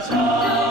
ちゃ